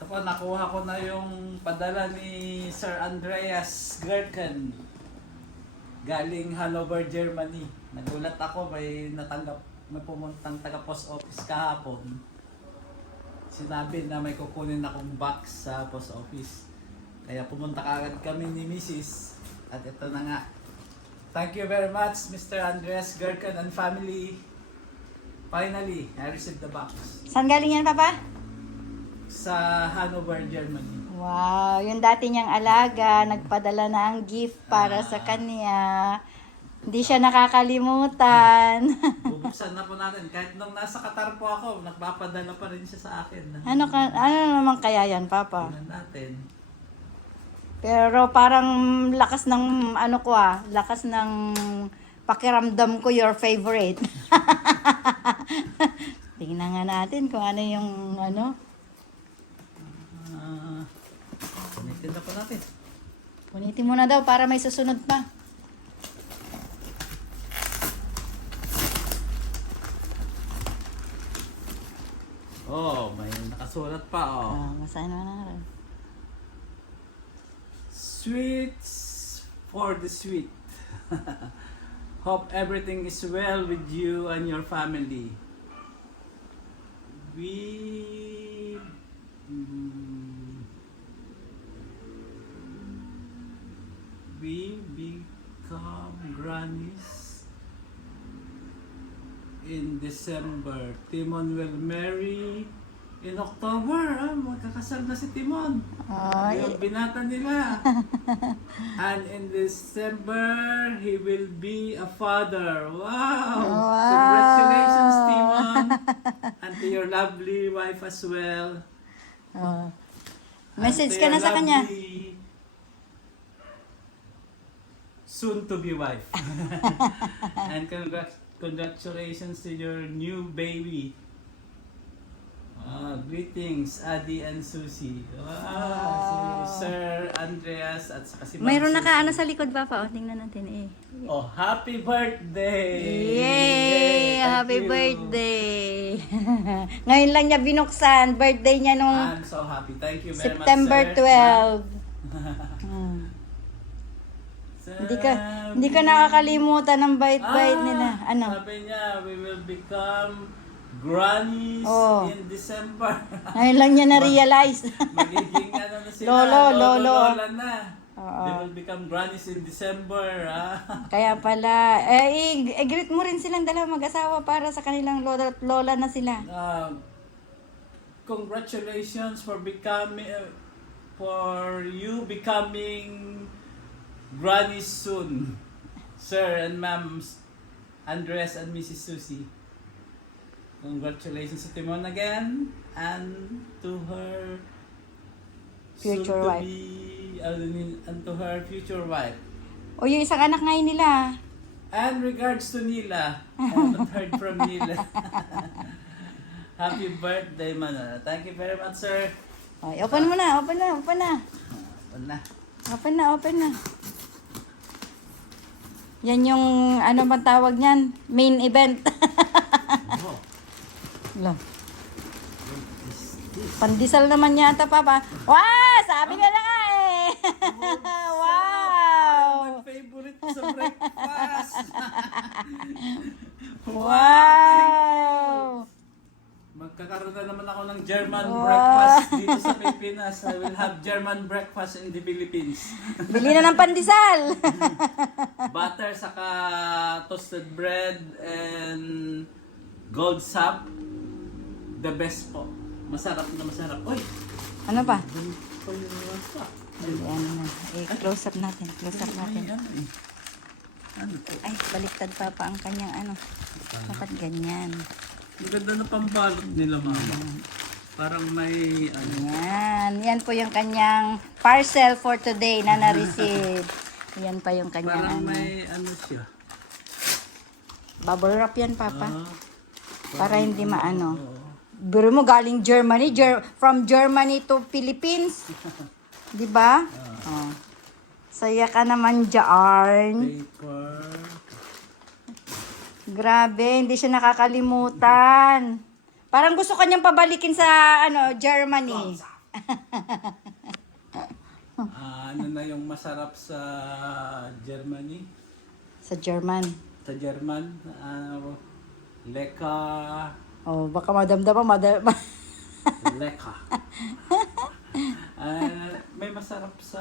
Ito po, nakuha ko na yung padala ni Sir Andreas Gerken. Galing Hannover, Germany. Nagulat ako, may natanggap, may pumuntang taga post office kahapon. Sinabi na may kukunin akong box sa post office. Kaya pumunta kaagad kami ni Mrs. At ito na nga. Thank you very much, Mr. Andreas Gerken and family. Finally, I received the box Saan galing yan, Papa? Sa Hanover, Germany. Wow, yung dati niyang alaga, nagpadala na ang gift para sa kanya. Hindi siya nakakalimutan. Bubuksan na po natin. Kahit nung nasa Qatar po ako, nagpapadala pa rin siya sa akin. ano ka, ano naman kaya yan, Papa? Tingnan natin. Pero parang lakas ng ano ko ah, lakas ng pakiramdam ko your favorite. Tingnan nga natin kung ano yung ano. Ah, Na po natin. Punitin mo na daw para may susunod pa. Oh, may nakasulat pa oh. Oh, masahin mo na rin. Sweets for the sweet. Hope everything is well with you and your family. We mm, we become grannies in December. Timon will marry in October. Ah, magkakasal na si Timon. Ay, Yung binata nila. And in December, he will be a father. Wow! Wow! Congratulations, Timon! and to your lovely wife as well. oh. Message ka na sa kanya. Soon to be wife. and congrat- congratulations to your new baby. Ah, greetings, Adi and Susie. Wow, si Sir Andreas at saka si Ma'am Mayroon na Susie. ka ano sa likod, Papa. O, tingnan natin eh. Oh, happy birthday! Yay! Thank Happy you. birthday! Ngayon lang niya binuksan. Birthday niya nung I'm so happy. Thank you very September much, sir. 12. Hindi ka hindi ka nakakalimutan ng bait-bait Ah, nila. Ano? Sabi niya, we will become grannies Oh. in December. Ngayon lang niya na-realize. Magiging ano na sila, Lolo, lolo. lola na. Oo. They will become grannies in December. Ah. Kaya pala, eh, i- i-greet mo rin silang dalawa mag-asawa para sa kanilang lola, lola na sila. Uh, congratulations for becoming for you becoming grannies soon, sir and ma'am Andres and Mrs. Susie. Congratulations to Timon again and to her Future wife. be uh, and to her future wife. O yung isang anak ngayon nila. And regards to Nila. I haven't heard from Nila. Happy birthday, Mana. Thank you very much, sir. Ay, open mo na, open na, open na. Wala. Open na, open na. Yan yung, ano bang tawag niyan? Main event. This? Pandesal naman yata, Papa. Wow! Sabi na nga eh! wow! My favorite sa breakfast. Wow! Magkakaroon na naman ako ng German Wow. breakfast dito sa Pilipinas. I will have German breakfast in the Philippines. Bili na ng pandesal! Butter, saka toasted bread, and gold sap. The best po. Masarap na masarap. Uy! ano pa? Yung wasa. Ano na. Eh, close up natin. Close up natin. Ay, ano. Ano? Ay, baliktad Papa ang kanyang ano. Dapat ganyan. Ang ganda na pambalot nila, mama. Parang may, ano, Yan. Yan po yung kanyang parcel for today na na-receive. Yan pa yung kanyang parang ano. may, ano siya. Bubble wrap yan, Papa. Ah, Para hindi maano. oo. Biro mo galing Germany, Ger- from Germany to Philippines. 'Di ba? Oh. Saya ka naman diyan. paper. Grabe, hindi siya nakakalimutan. Parang gusto kanyang pabalikin sa ano, Germany. Ah, ano na yung masarap sa Germany? Sa German. Sa German? Ah, leka. Oh, baka madamdaman, madam Leka. Ah, may masarap sa...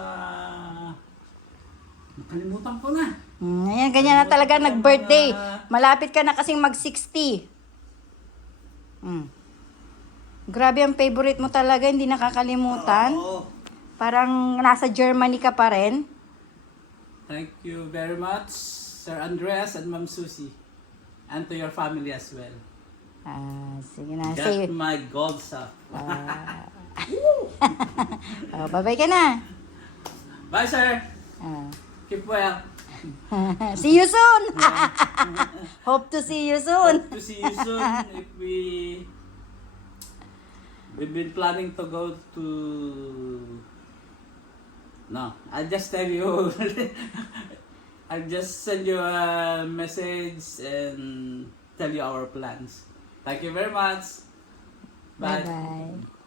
Nakalimutan ko na. Hmm, ayan, ganyan na talaga nag-birthday. Malapit ka na kasing mag-60. Hmm. Grabe ang favorite mo talaga, hindi nakakalimutan. Oo. Parang nasa Germany ka pa rin. Thank you very much, Sir Andreas and Ma'am Susie. And to your family as well. Ah, sige na. Got Say, my gold stuff. oh, bye-bye ka na. Bye, sir. Ah. Keep well. see you soon. Hope to see you soon. Hope to see you soon if we we've been planning to go to no I'll just tell you I'll just send you a message and tell you our plans thank you very much bye, Bye-bye.